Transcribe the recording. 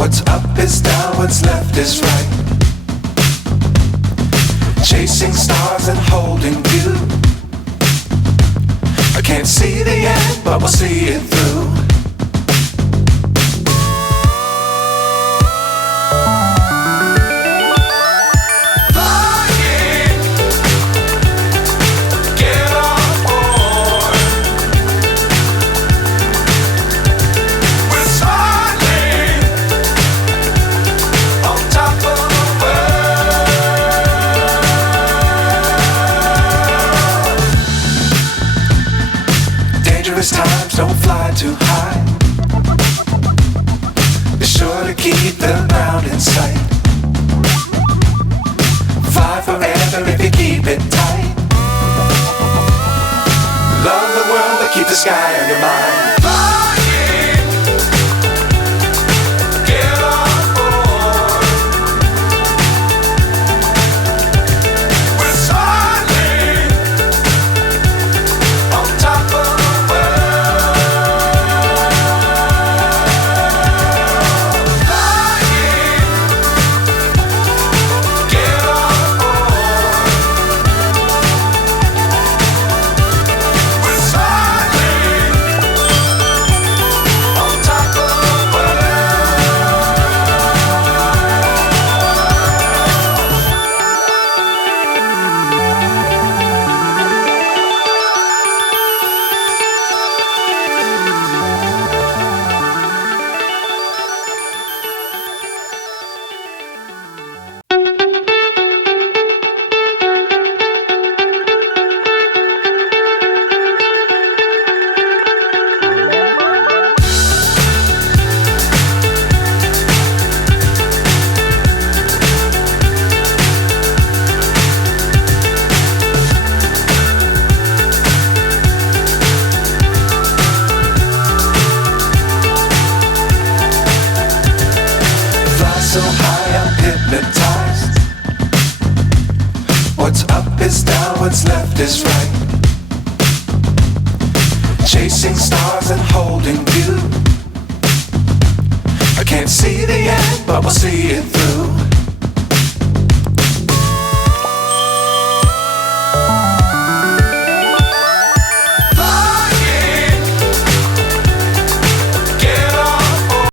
What's up is down, what's left is right. Chasing stars and holding you. I can't see the end, but we'll see it through. Times don't fly too high. Be sure to keep the ground in sight. Fly forever if you keep it tight. Love the world but keep the sky on your mind. So high I'm hypnotized. What's up is down, what's left is right. Chasing stars and holding you. I can't see the end, but we'll see it through.